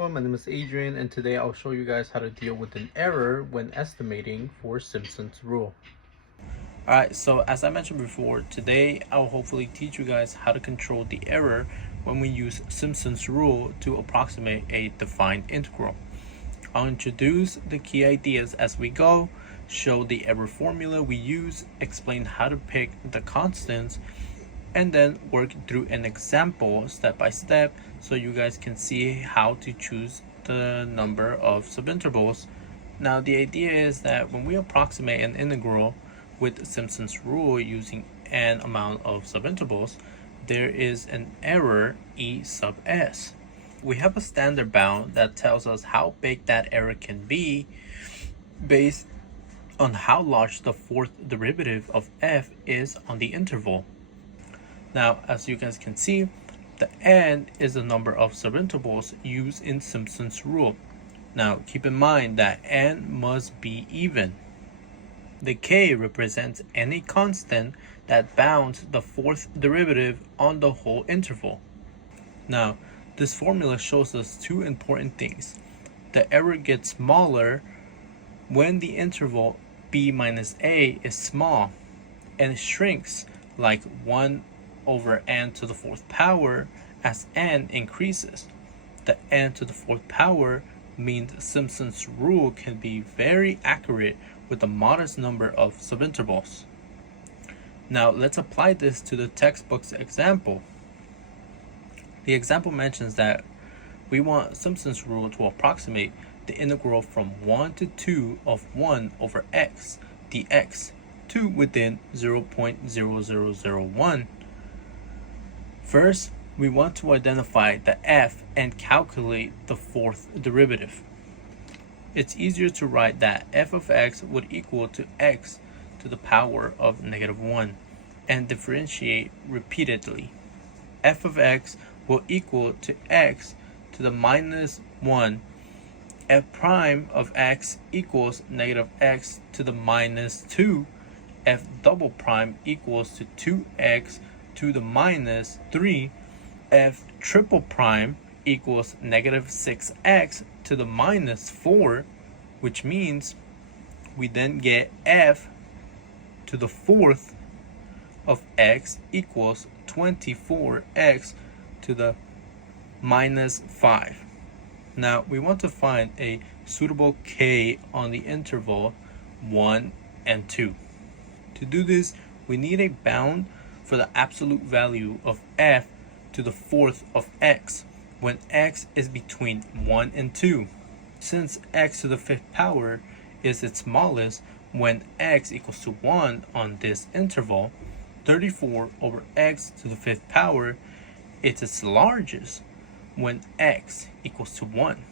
everyone, my name is Adrian and today I'll show you guys how to deal with an error when estimating for Simpson's rule. Alright, so as I mentioned before, today I'll hopefully teach you guys how to control the error when we use Simpson's rule to approximate a defined integral. I'll introduce the key ideas as we go, show the error formula we use, explain how to pick the constants, and then work through an example step by step so you guys can see how to choose the number of subintervals. Now the idea is that when we approximate an integral with Simpson's rule using an amount of subintervals, there is an error E sub s. We have a standard bound that tells us how big that error can be based on how large the fourth derivative of f is on the interval. Now, as you guys can see, the n is the number of subintervals used in Simpson's rule. Now, keep in mind that n must be even. The k represents any constant that bounds the fourth derivative on the whole interval. Now, this formula shows us two important things. The error gets smaller when the interval b minus a is small, and shrinks like 1 over n to the fourth power as n increases. The n to the fourth power means Simpson's rule can be very accurate with a modest number of subintervals. Now let's apply this to the textbook's example. The example mentions that we want Simpson's rule to approximate the integral from 1 to 2 of 1 over x dx to within 0.0001. First, we want to identify the f and calculate the fourth derivative. It's easier to write that f of x would equal to x to the power of -1 and differentiate repeatedly. F of x will equal to x to the -1. F prime of x equals -x to the -2. F double prime equals to 2x to the -3. F triple prime equals -6x to the -4, which means we then get f to the fourth of x equals 24x to the -5. Now we want to find a suitable k on the interval 1 and 2. To do this, we need a bound for the absolute value of f to the fourth of x when x is between 1 and 2. Since x to the fifth power is its smallest when x equals to 1 on this interval, 34 over x to the fifth power is its largest when x equals to 1.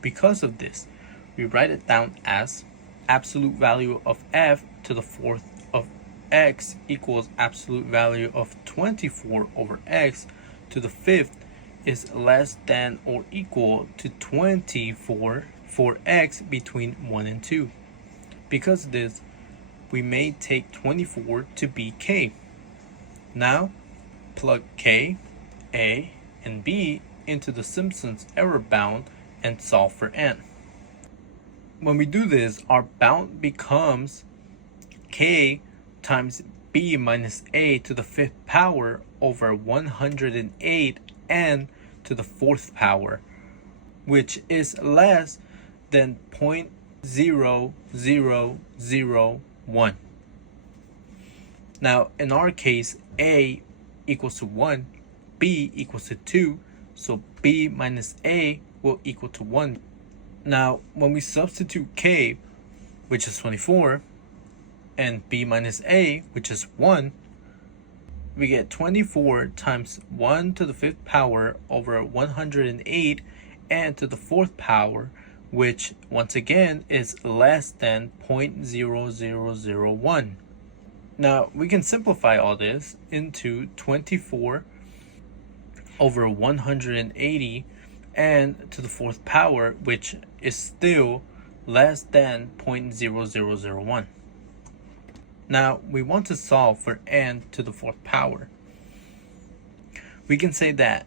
Because of this, we write it down as absolute value of f to the fourth of x equals absolute value of 24 over x to the fifth is less than or equal to 24 for x between 1 and 2. Because of this, we may take 24 to be k. Now, plug k, a, and b into the Simpson's error bound and solve for n. When we do this, our bound becomes k times b minus a to the fifth power over 108 n to the fourth power, which is less than 0.0001. Now, in our case, a equals to 1, b equals to 2, so b minus a will equal to 1. Now, when we substitute k, which is 24, and b minus a, which is 1, we get 24 times 1 to the fifth power over 108 and to the fourth power, which once again is less than 0.0001. Now, we can simplify all this into 24 over 180 and to the fourth power, which is still less than 0.0001. Now, we want to solve for n to the fourth power. We can say that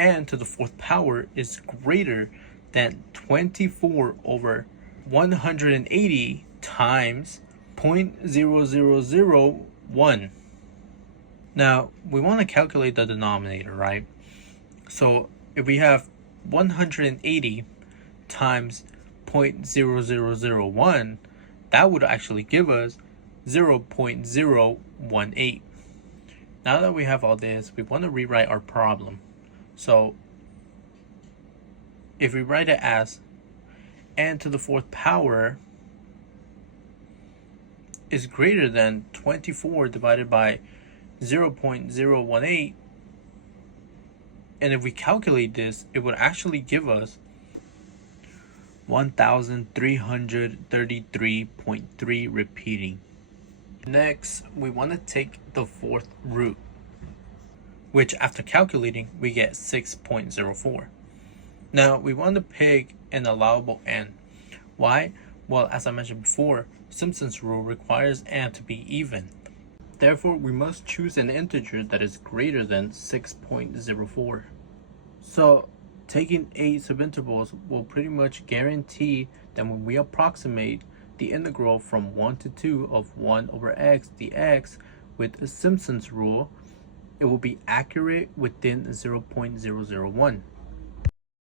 n to the fourth power is greater than 24 over 180 times 0.0001. Now, we want to calculate the denominator, right? So if we have 180 times 0.0001, that would actually give us 0.018. Now that we have all this, we want to rewrite our problem. So if we write it as n to the fourth power is greater than 24 divided by 0.018, and if we calculate this, it would actually give us 1333.3 repeating. Next, we want to take the fourth root, which after calculating, we get 6.04. Now, we want to pick an allowable n. Why? Well, as I mentioned before, Simpson's rule requires n to be even. Therefore, we must choose an integer that is greater than 6.04. So, taking 8 subintervals will pretty much guarantee that when we approximate the integral from 1 to 2 of 1 over x dx with Simpson's rule, it will be accurate within 0.001.